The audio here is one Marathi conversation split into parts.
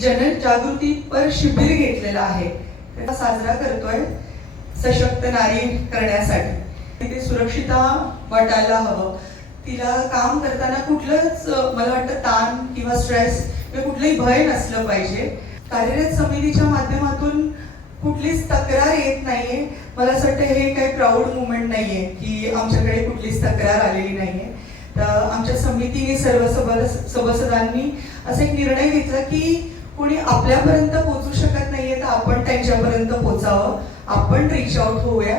जनजागृतीपर शिबिर घेतलेलं आहे. त्याचा साजरा करतोय सशक्त नारी करण्यासाठी. तिथे सुरक्षिता वाटायला हवं. तिला काम करताना कुठलंच मला वाटतं ताण किंवा स्ट्रेस किंवा कुठलंही भय नसलं पाहिजे. कार्यरत समितीच्या माध्यमातून कुठलीच तक्रार येत नाहीये. मला असं वाटतं हे काही प्राऊड मुवमेंट नाहीये की आमच्याकडे कुठलीच तक्रार आलेली नाहीये. तर आमच्या समितीने सर्व सभास सभासदांनी असा एक निर्णय घेतला की कोणी आपल्यापर्यंत पोचू शकत नाहीये तर आपण त्यांच्यापर्यंत पोचावं आपण रिच आउट होऊया.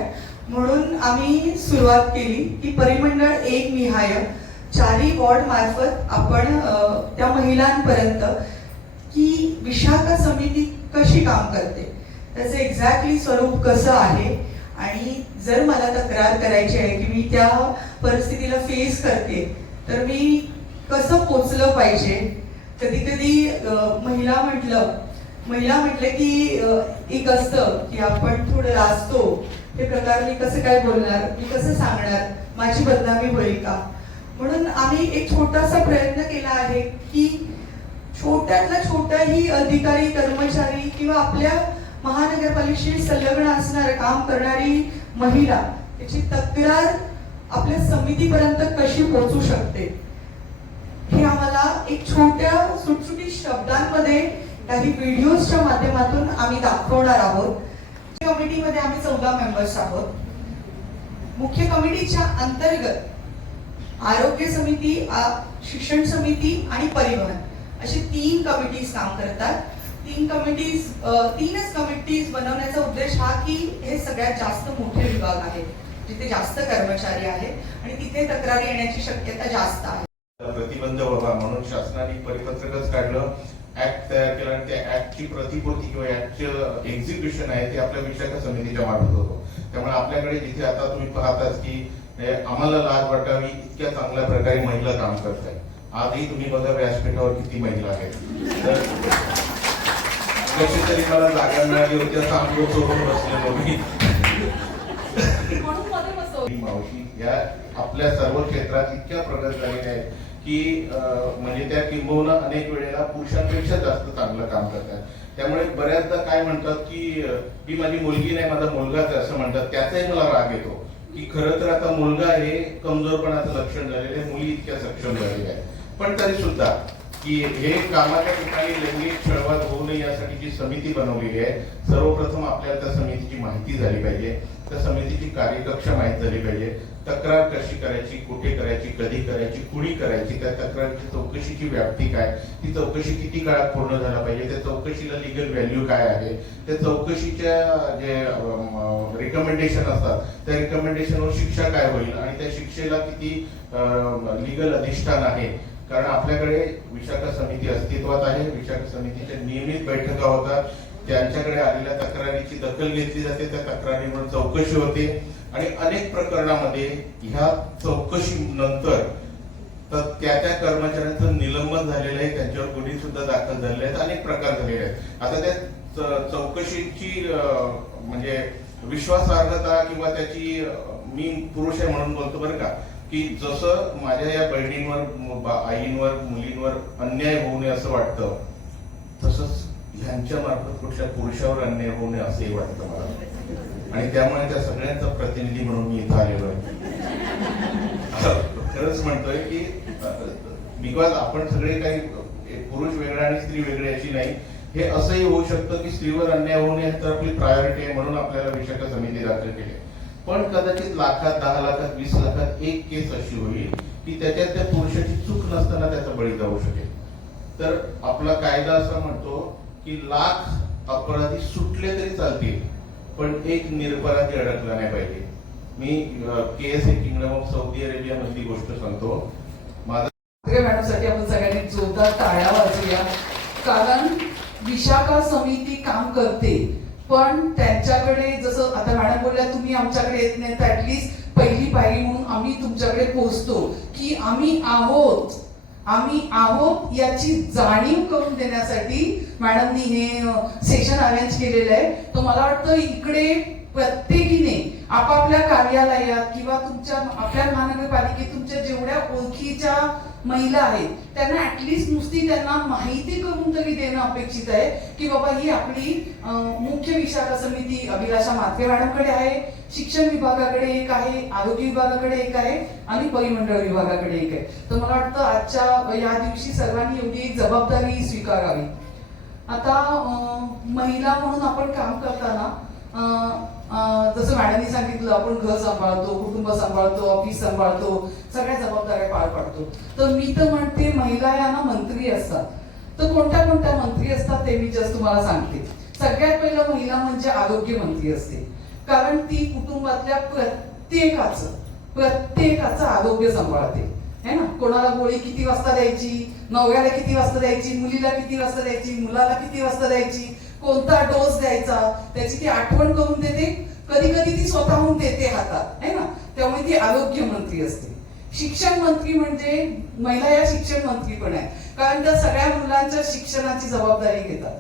म्हणून आम्ही सुरुवात केली की परिमंडळ एक निहाय चारी वॉर्ड मार्फत आपण त्या महिलांपर्यंत की विशाखा समिती कशी काम करते त्याचं एक्झॅक्टली स्वरूप कसं आहे आणि जर मला तक्रार करायची आहे की मी त्या परिस्थितीला फेस करते तर मी कसं पोचलं पाहिजे कधी कधी महिला म्हटलं महिला म्हटलं की एक असतं की आपण थोडं लाजतो. हे प्रकार मी कसं काय बोलणार? मी कसं सांगणार? माझी बदनामी होईल का? म्हणून आम्ही एक छोटासा प्रयत्न केला आहे की छोट्यातला छोटाही अधिकारी कर्मचारी किंवा आपल्या महानगरपालिकेशी संलग्न असणार काम करणारी महिला त्याची तक्रार आपल्या समितीपर्यंत कशी पोहोचू शकते? एक छोट्या सुटसुटीत शब्दांमध्ये काही व्हिडिओजच्या माध्यमातून आम्ही दाखवणार आहोत. कमिटीमध्ये आम्ही चौदा मेंबर्स आहोत. मुख्य कमिटीच्या अंतर्गत आरोग्य समिती शिक्षण समिती आणि परिवहन अशी तीन कमिटीज काम करतात. तीन कमिटीज तीनच कमिटीज बनवण्याचा उद्देश हा की हे सगळ्यात जास्त मोठे विभाग आहेत जिथे जास्त कर्मचारी आहेत आणि तिथे तक्रारी येण्याची शक्यता जास्त आहे. व्हावा म्हणून शासनाने परिपत्रकच काढलं. ऍक्ट तयार केला आणि त्या ऍक्टची प्रतिपूर्ती किंवा ऍक्टचं एक्झिक्युशन आहे ते आपल्या विशाखा समितीच्या मार्फत होतो. त्यामुळे आपल्याकडे जिथे आता तुम्ही पाहताच की आम्हाला लाज वाटावी इतक्या चांगल्या प्रकारे महिला काम करतायत. आजही तुम्ही बघा व्यासपीठावर किती महिला आहेत. तर कशी तरी मला जागा मिळाली होती असं अनुभव सोडून बसलेलो मी मावशी या आपल्या सर्व क्षेत्रात इतक्या प्रगत झालेल्या आहेत. की म्हणजे त्या किंबहुना अनेक वेळेला पुरुषांपेक्षा जास्त चांगलं काम करतात. त्यामुळे बऱ्याचदा काय म्हणतात की ही माझी मुलगी नाही माझा मुलगाच आहे असं म्हणतात. त्याचाही मला राग येतो की खरं तर आता मुलगा हे कमजोरपणाचं लक्षण झालेलं आहे मुली इतक्या सक्षम झालेल्या आहे पण तरी सुद्धा की हे कामाच्या ठिकाणी लैंगिक छळवत होऊ नये यासाठी जी समिती बनवलेली आहे सर्वप्रथम आपल्याला त्या समितीची माहिती झाली पाहिजे. त्या समितीची कार्यकक्षा माहीत झाली पाहिजे. तक्रार कशी करायची कुठे करायची कधी करायची कुणी करायची त्या तक्रारची चौकशीची व्याप्ती काय? ती चौकशी किती काळात पूर्ण झाला पाहिजे? त्या चौकशीला लिगल व्हॅल्यू काय आहे? त्या चौकशीच्या जे रिकमेंडेशन असतात त्या रिकमेंडेशनवर शिक्षा काय होईल? आणि त्या शिक्षेला किती लिगल अधिष्ठान आहे? कारण आपल्याकडे विशाखा समिती अस्तित्वात आहे. विशाखा समितीच्या नियमित बैठका होतात. त्यांच्याकडे आलेल्या तक्रारीची दखल घेतली जाते. त्या तक्रारीवर चौकशी होते. आणि अनेक प्रकरणामध्ये ह्या चौकशी नंतर तर त्या त्या कर्मचाऱ्यांचं निलंबन झालेलं आहे. त्यांच्यावर गुन्हे सुद्धा दाखल झालेले आहेत. अनेक प्रकार झालेले आहेत. आता त्या चौकशीची म्हणजे विश्वासार्हता किंवा त्याची मी पुरुष आहे म्हणून बोलतो बरं का. की जसं माझ्या या बहिणींवर आईंवर मुलींवर अन्याय होऊ नये असं वाटतं तसंच ह्यांच्या मार्फत कुठल्या पुरुषावर अन्याय होऊ नये असंही वाटतं मला. आणि त्यामुळे त्या सगळ्यांचा प्रतिनिधी म्हणून मी इथं आलेलो आहे. खरंच म्हणतोय की बिकॉज आपण सगळे काही पुरुष वेगळे आणि स्त्री वेगळे अशी नाही. हे असंही होऊ शकतं की स्त्रीवर अन्याय होऊ नये तर आपली प्रायोरिटी आहे म्हणून आपल्याला विषयक समिती दाखल केली आहे. पण कदाचित लाखात दहा लाखात वीस लाखात एक केस अशी होईल की त्याच्यात त्या पुरुषाची चूक नसताना त्याचा बळी जाऊ शकेल. तर आपला कायदा असा म्हणतो की लाख अपराधी सुटले तरी चालतील पण एक निरपराधी अडकला नाही पाहिजे. मी K S A kingdom of Saudi Arabia मधली गोष्ट सांगतो. माझा मॅडमसाठी आपण सगळ्यांनी जोरदार टाळ्या वाजूया कारण विशाखा समिती काम करते. पण त्यांच्याकडे जसं आता मॅडम बोलल्या तुम्ही आमच्याकडे येत नाही तर ऍटलीस्ट पहिली पायरी म्हणून आम्ही तुमच्याकडे पोहोचतो की आम्ही आहोत. आम्ही आहोत याची जाणीव करून देण्यासाठी मॅडमनी हे सेशन अरेंज केलेलं आहे. तर मला वाटतं इकडे प्रत्येकीने आपापल्या कार्यालयात किंवा तुमच्या आपल्या महानगरपालिकेत तुमच्या जेवढ्या ओळखीच्या महिला आहेत. त्यांना ऍटलिस्ट नुसती त्यांना माहिती करून तरी देणं अपेक्षित आहे की बाबा ही आपली मुख्य विशाखा समिती अभिलाषा म्हात्रे मॅडमकडे आहे शिक्षण विभागाकडे एक आहे आरोग्य विभागाकडे एक आहे आणि परिमंडळ विभागाकडे एक आहे. तर मला वाटतं आजच्या या दिवशी सर्वांनी एवढी जबाबदारी स्वीकारावी. आता महिला म्हणून आपण काम करताना जसं मॅडमनी सांगितलं आपण घर सांभाळतो कुटुंब सांभाळतो ऑफिस सांभाळतो सगळ्या जबाबदाऱ्या पार पाडतो. तर मी तर म्हणते महिला या ना मंत्री असतात. तर कोणत्या कोणत्या मंत्री असतात ते मी जस्ट तुम्हाला सांगते. सगळ्यात पहिलं महिला म्हणजे आरोग्य मंत्री असते. कारण ती कुटुंबातल्या प्रत्येकाचं प्रत्येकाचं आरोग्य सांभाळते. है ना? कोणाला गोळी किती वाजता द्यायची? नवऱ्याला किती वाजता द्यायची? मुलीला किती वाजता द्यायची? मुलाला किती वाजता द्यायची? कोणता डोस द्यायचा? त्याची ती आठवण करून देते. कधी कधी ती स्वतःहून देते हातात. है ना? त्यामुळे ती आरोग्य मंत्री असते. शिक्षण मंत्री म्हणजे महिला या शिक्षण मंत्री पण आहे कारण त्या सगळ्या मुलांच्या शिक्षणाची जबाबदारी घेतात.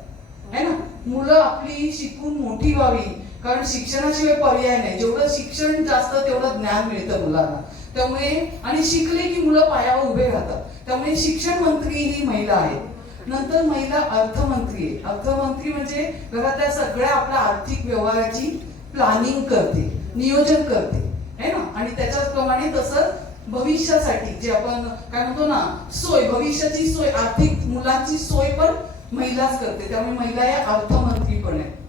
है ना? मुलं आपली शिकून मोठी व्हावी. कारण शिक्षणाशिवाय पर्याय नाही. जेवढं शिक्षण जास्त तेवढं ज्ञान मिळतं मुलांना. त्यामुळे आणि शिकले की मुलं पायावर उभे राहतात. त्यामुळे शिक्षण मंत्री ही महिला आहे. नंतर महिला अर्थमंत्री आहे. अर्थमंत्री म्हणजे घरातल्या सगळ्या आपल्या आर्थिक व्यवहाराची प्लॅनिंग करते नियोजन करते. है ना? आणि त्याच्याप्रमाणे तसं भविष्यासाठी जे आपण काय म्हणतो ना सोय भविष्याची सोय आर्थिक मुलांची सोय पण महिलाच करते. त्यामुळे महिला या अर्थमंत्री पण आहे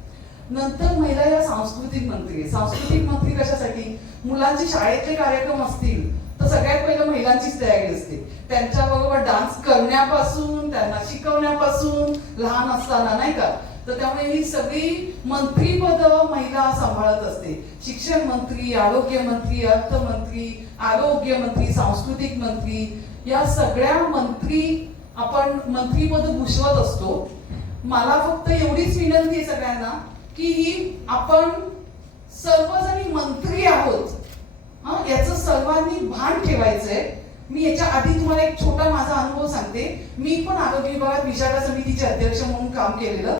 नंतर महिला या सांस्कृतिक मंत्री आहे सांस्कृतिक मंत्री कशासाठी? मुलांचे शाळेतले कार्यक्रम असतील तर सगळ्यात पहिलं महिलांचीच तयारी असते. त्यांच्याबरोबर डान्स करण्यापासून त्यांना शिकवण्यापासून लहान असताना नाही का? तर त्यामुळे ही सगळी मंत्रीपद महिला सांभाळत असते. शिक्षण मंत्री आरोग्य मंत्री अर्थमंत्री आरोग्य मंत्री सांस्कृतिक मंत्री या सगळ्या मंत्री आपण मंत्रीपद भूषवत असतो. मला फक्त एवढीच विनंती आहे सगळ्यांना की ही आपण सर्वजणी मंत्री आहोत. हा याचं सर्वांनी भान ठेवायचंय. मी याच्या आधी तुम्हाला एक छोटा माझा अनुभव सांगते. मी पण आरोग्य विभागात विचार समितीचे अध्यक्ष म्हणून काम केलेलं.